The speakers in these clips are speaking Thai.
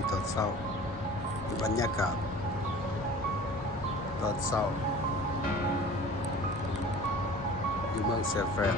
นี้ตอนเช้าบรรยากาศตอนเช้าอยู่เมืองเซแฟน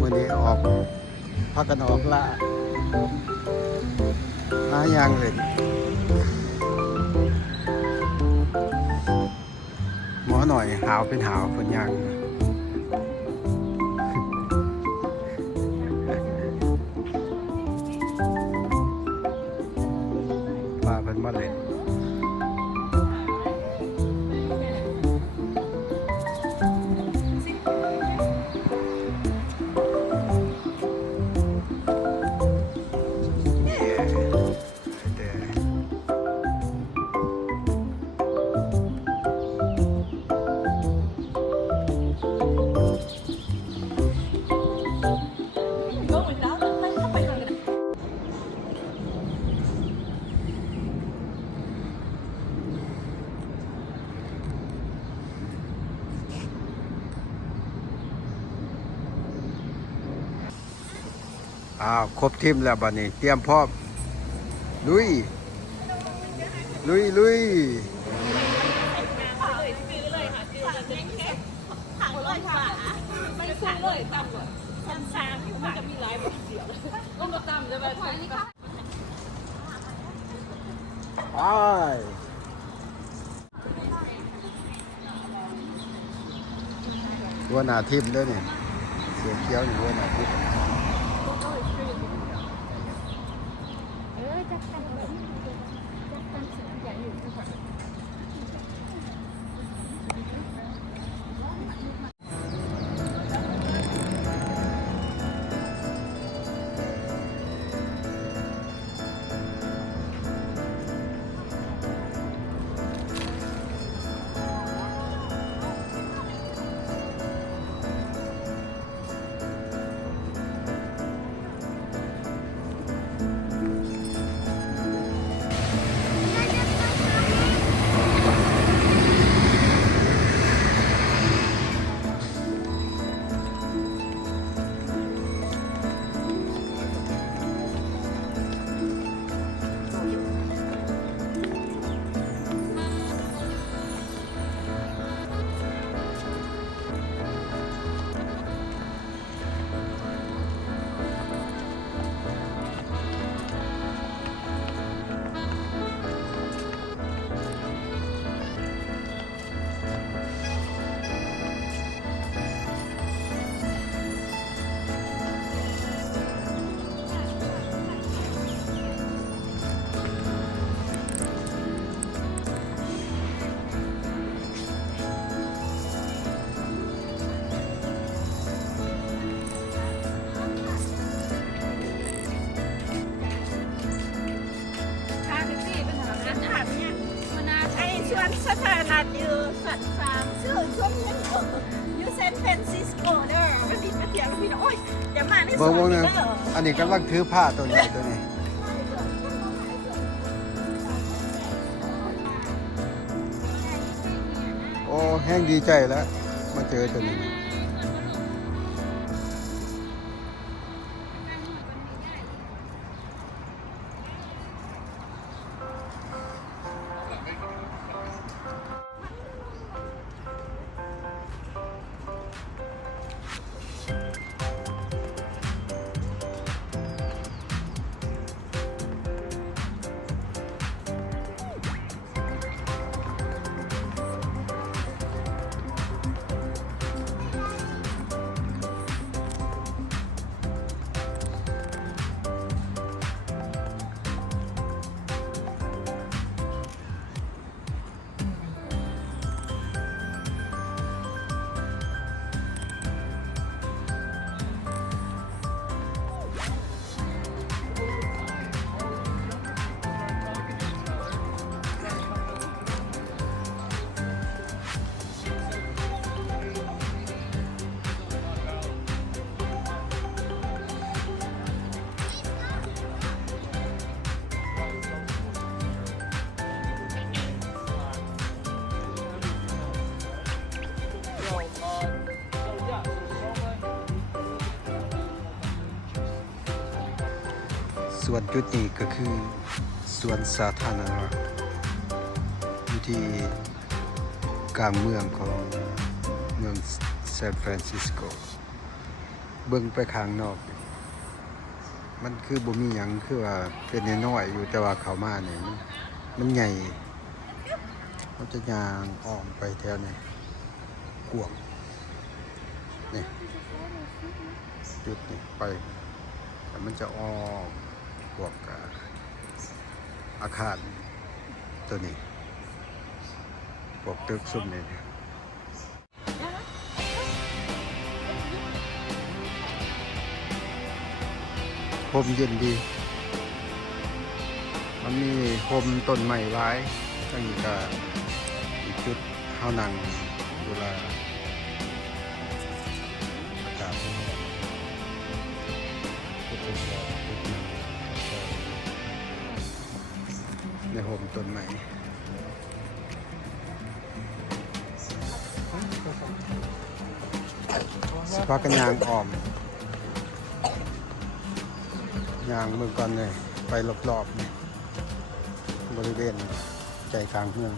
มื้อนี้ออกพากันออกล่าหายางเล่นหมอหน่อยหาวเป็นหาวคนยางพาเพิ่นมาเล่นครบทีมแล้วบัดนี้เตรียมพร้อมลุยลุยลุยไปหัวหน้าทีมเด้อนี่เสือเขียวนี่หัวหน้าทีม สถานะอยู่สัตว์ฟาร์มชื่อช่วงนี้อยู่เซนต์แฟรนซิสโกเด้อมันมีมาเที่ยวพี่น้องโอ้ยเดี๋ยวมาในส เบิ่ วน งวง เด้ นึง อ อันนี้กำลังถือผ้าตัวใหญ่ตัวนี้โอ้แห้งดีใจแล้วมาเจอตัวนี้ส่วนจุดนี้ก็คือสวนสาธารณะอยู่ที่กลางเมืองของเมืองซานฟรานซิสโกเบิ่งไปข้างนอกนี่มันคือบ่มีหยังคือว่าเป็นน้อยๆอยู่แต่ว่าเข้ามาเนี่ยมันใหญ่เราจะย่างอ้อมไปแถวนี้กวางนี่จุดนี้ไปแต่มันจะอ้อมพวกอาคารตัวนี้พวกตึกซุ่มนี่พรมเย็นดีมันมีพรมต้นไม้หลายตั้งนี้ก็อีกจุดเฮานั่งเวลาอากาศร้อนก็เป็นแบบในโฮมต้นไม้สปากันยางอ้อมยางเมื่อก่อนเลยไปรอบๆนี่บริเวณใจกลางเมือง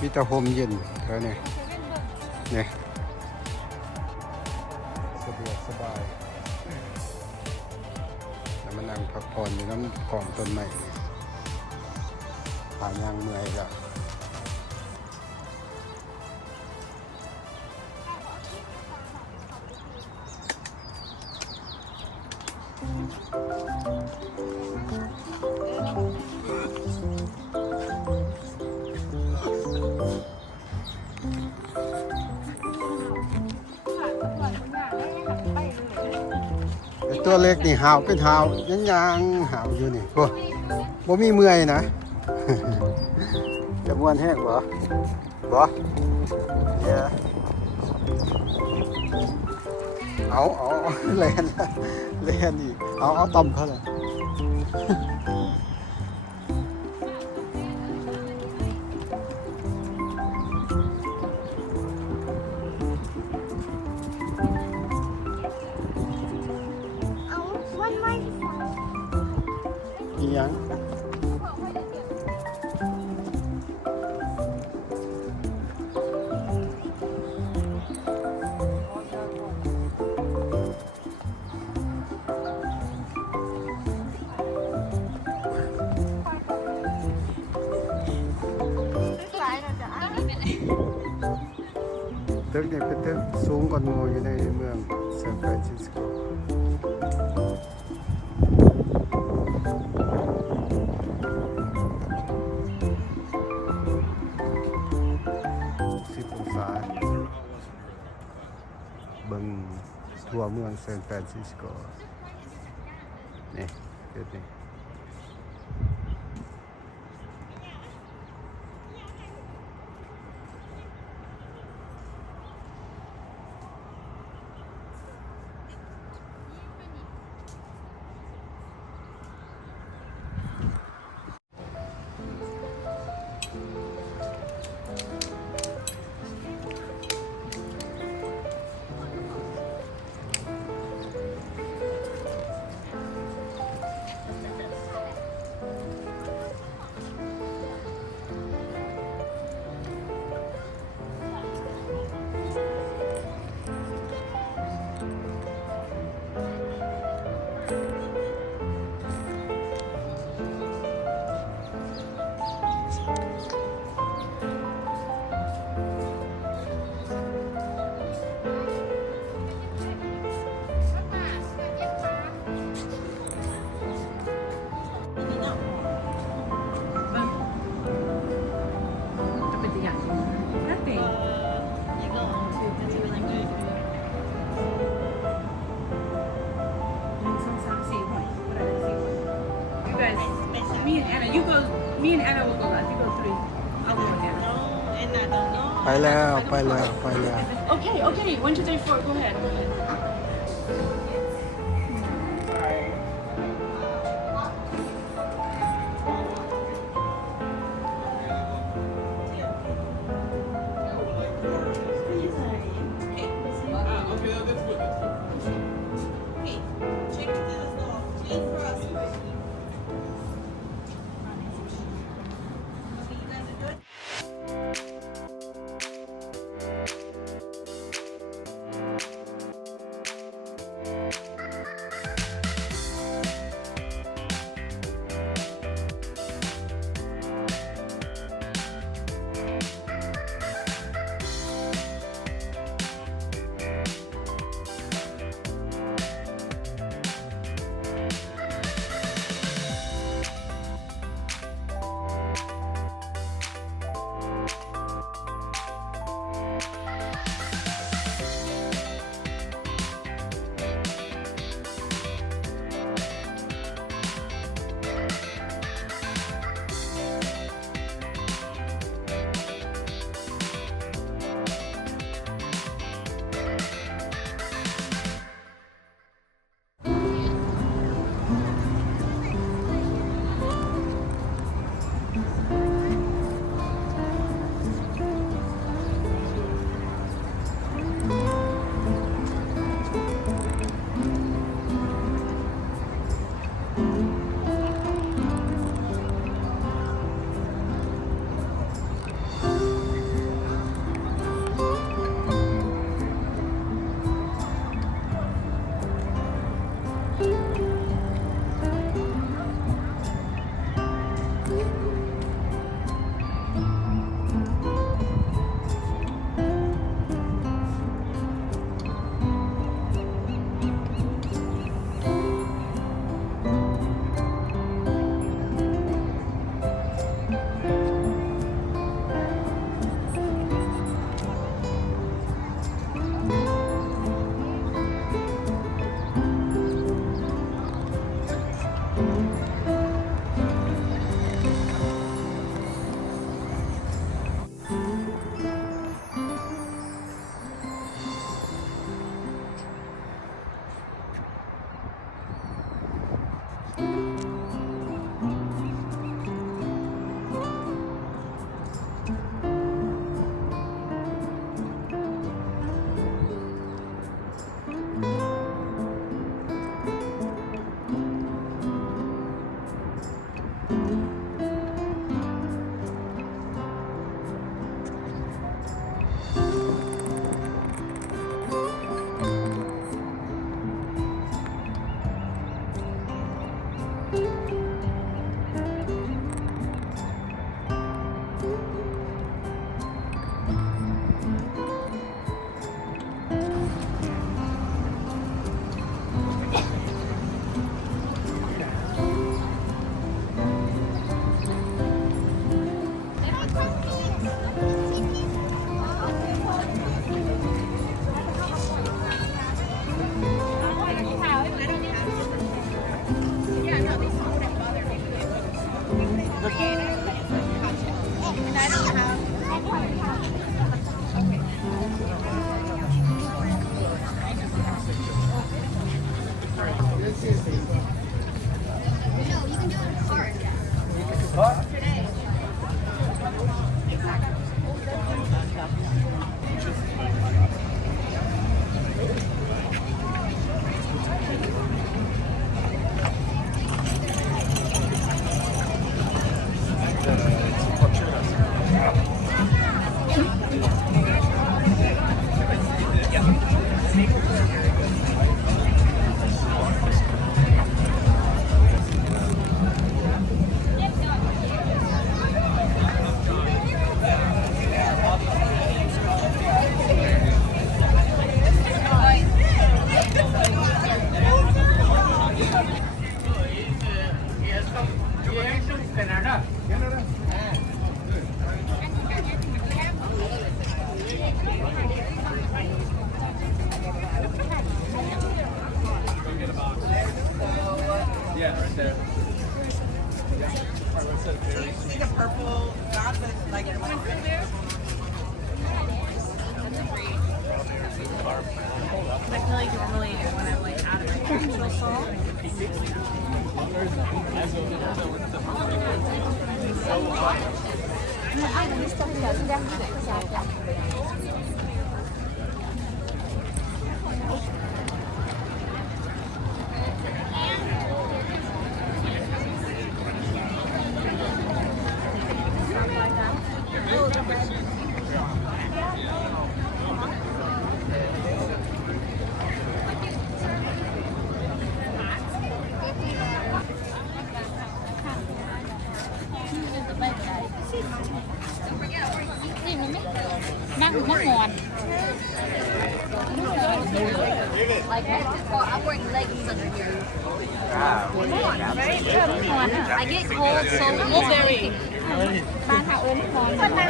มีแต่โฮมเย็นเท่านี้เนี่ยสะดวกสบายแล้วมานั่งพักผ่อนอยู่น้ำกล่องต้นไม้หายางเมื่อยแล้วตัวเล็กนี่หาวเป็นหาวยังหาวอยู่นี่บ่มีเมื่อยนะ จะม่วนแห้งบ่เนี่ยเอาแลนอีกเอาต่ำเขาเลย ยังตึกเนี่ยเป็นตึกสูงกว่าหมู่อยู่ในเมืองซานฟรานซิสโก10 องศาเบิ่งทั่วเมืองซานฟรานซิสโกนี่จุดนี้ Me and Anna, you go. Me and Anna will go. I think go 3. I'll go with Anna. and I don't know ไปแล้วไปแล้วไปแล้ว Okay, okay. 1, 2, 3, 4. Go ahead. Go ahead. See the purple dot, but it's like I feel like normally when I'm like out of my comfortable zone. Like, I'm wearing leggings under here. I get cold so easily. บ้านเขาเอิ้นคอนคนนั่ง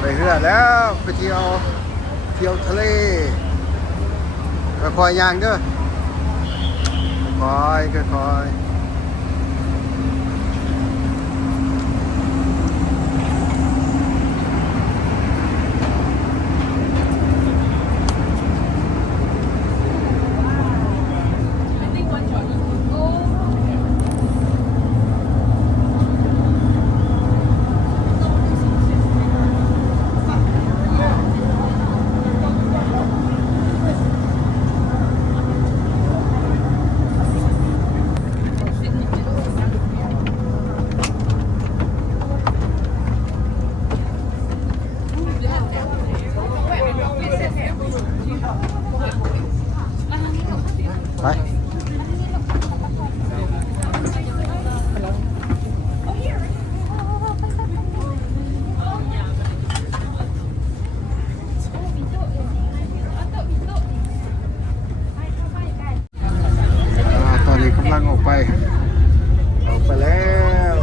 ไปเรือแล้วไปเที่ยวทะเลค่อยๆย่างเด้อค่อยๆไปตอนนี้กำลังออกไปแล้ว เ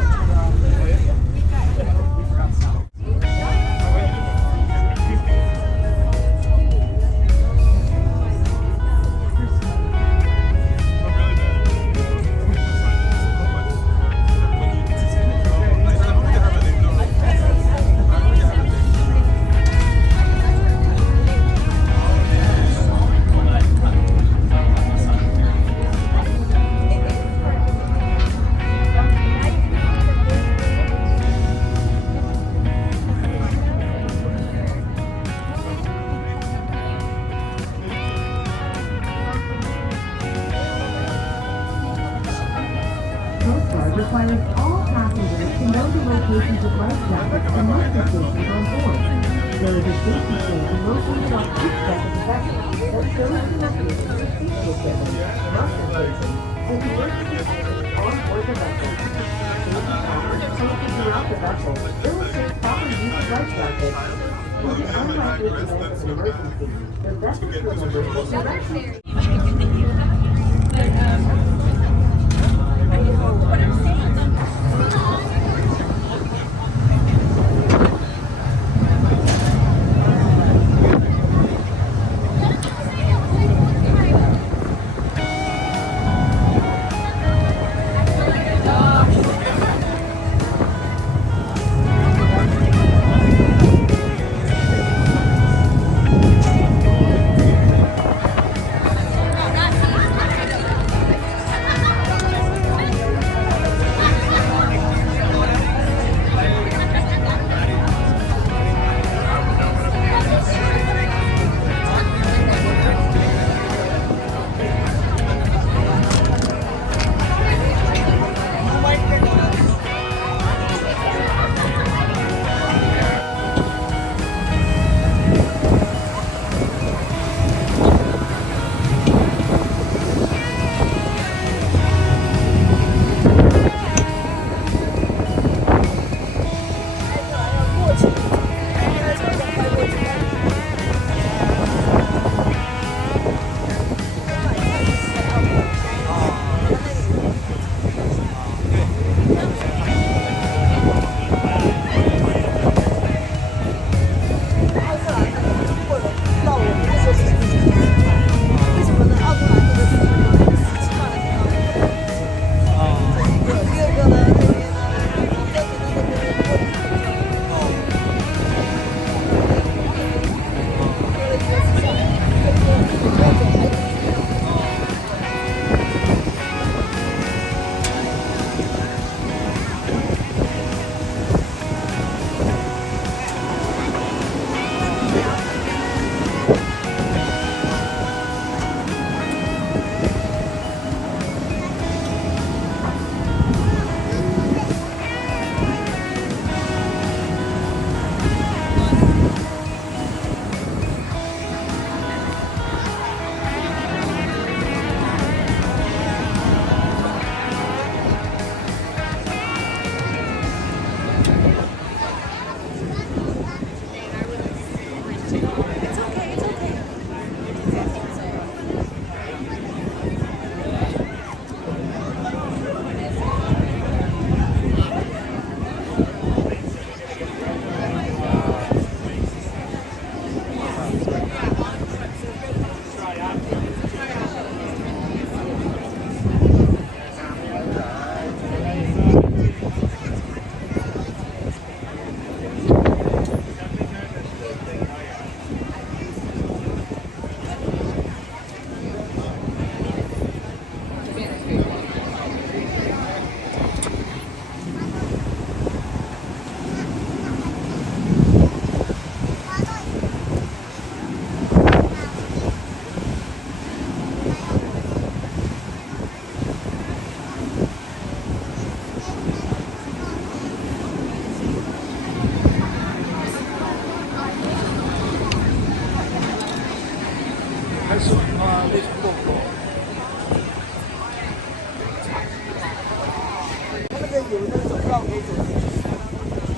requires all passengers to know the locations of life jackets and muster stations on board. There is a safety station located on each deck of the vessel that shows the location of safety equipment, muster stations, and emergency exits on board the vessel. Safety signs posted throughout the vessel illustrate proper use of life jackets. In the unlikely event of an emergency, the vessel will avert directly.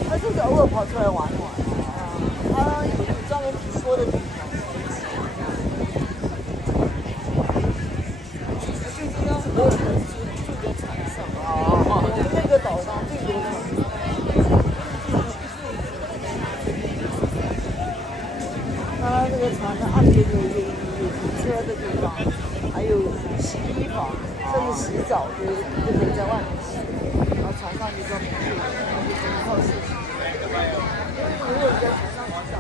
他就是偶尔跑出来玩一玩，他有专门直说的地方。最近呢，所有人住在船上这个岛上最多的。它这个船的岸边有停车的地方，还有洗衣房，甚至洗澡就可以在外面洗。然后船上就专门有整套设施，如果你在船上洗澡。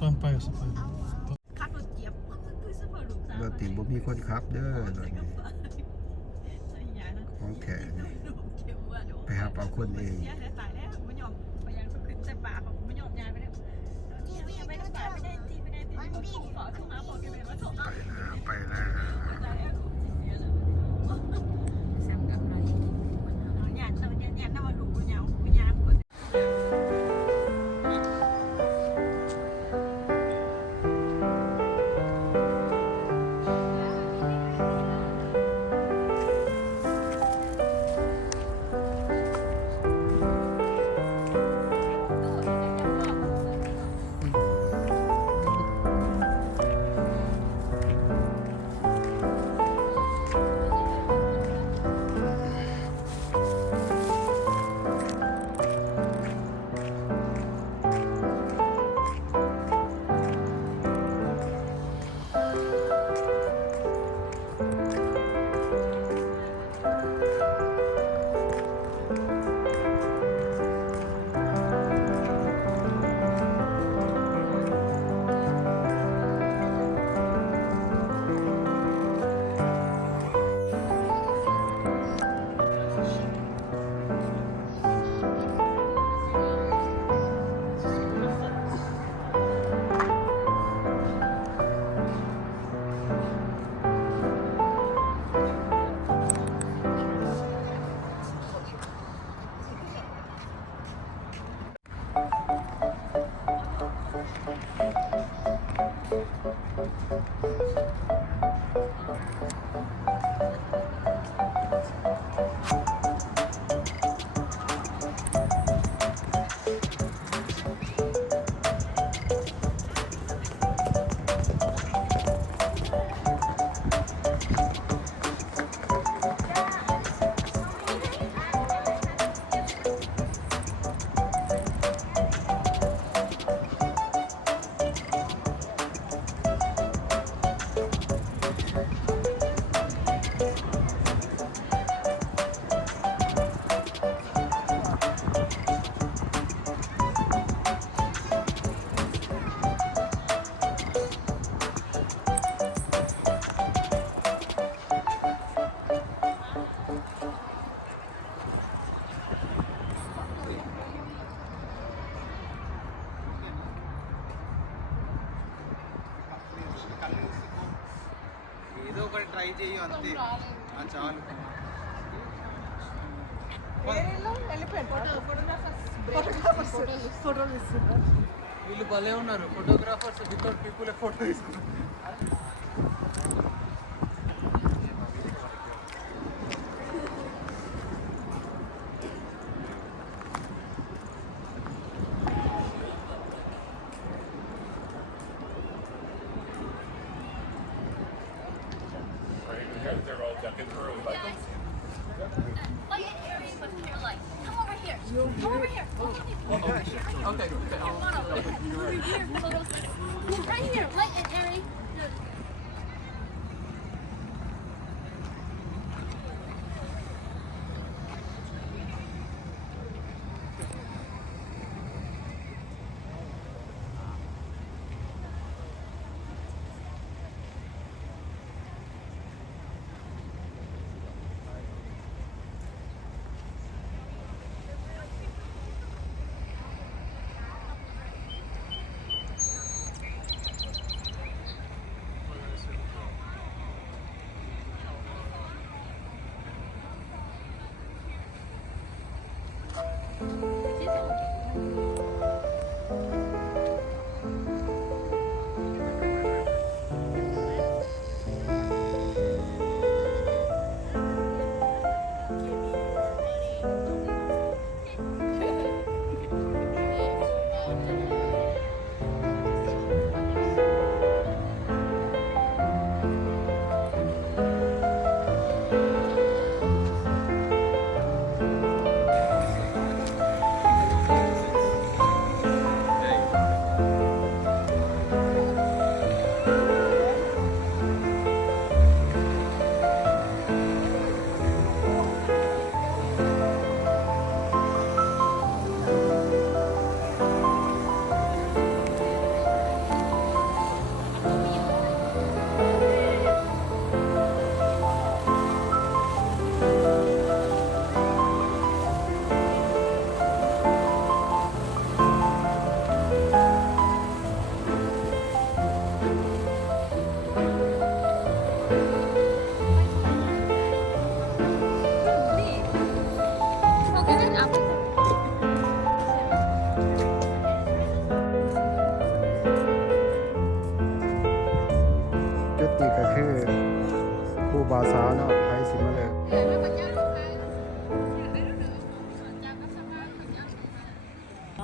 tampa essa pai. ขับรถเจี๊ยบคือสปอร์ตลูกสาว รถติบ่มีคนขับเด้อรถนี้ ใช่ยานะ ของแท้ ลูกเจี๊ยบว่าเดี๋ยว ไปหาเอาคนเอง เสียตายแล้วไม่ยอมไปยังขึ้นใส่ปากของไม่ยอมยายไปแล้วไม่ได้ปากไม่ได้ตีไม่ได้ตีเขาส่งขอทุ่งหาบอกกันเลยว่าส่งเอา ไปแล้ว ตายแล้วเสียเลย แซมกับอะไร เอาหยาดเติมหยาดน้ำมันหลูกยาวคน ఏదో ఒకటి ట్రై చేయు అంతే చాలు ఫోటోలు ఇస్తున్నారు. వీళ్ళు భలే ఉన్నారు ఫోటోగ్రాఫర్స్ వితౌట్ పీపుల్ ఫోటో తీసుకున్నారు They're all ducking through. Like them. Like an area with your light. Come over here. Come over here. Okay. One over here. Right here. Light and airy.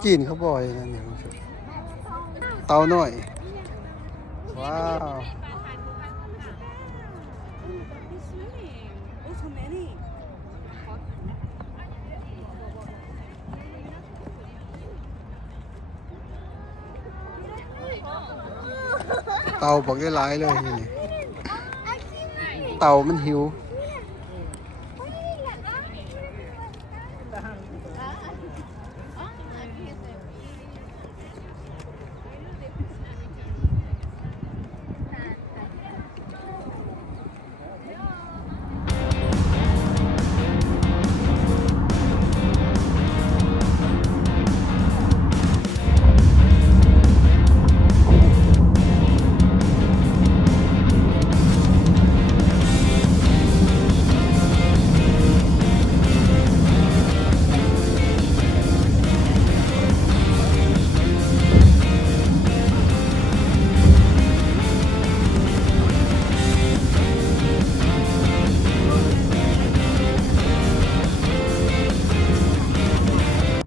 จีนเขาบ่อยนะเนี่ยคุณผู้ชมเตาหน่อย ว้าว เตาบอกได้หลายเลยนี่เตามันหิว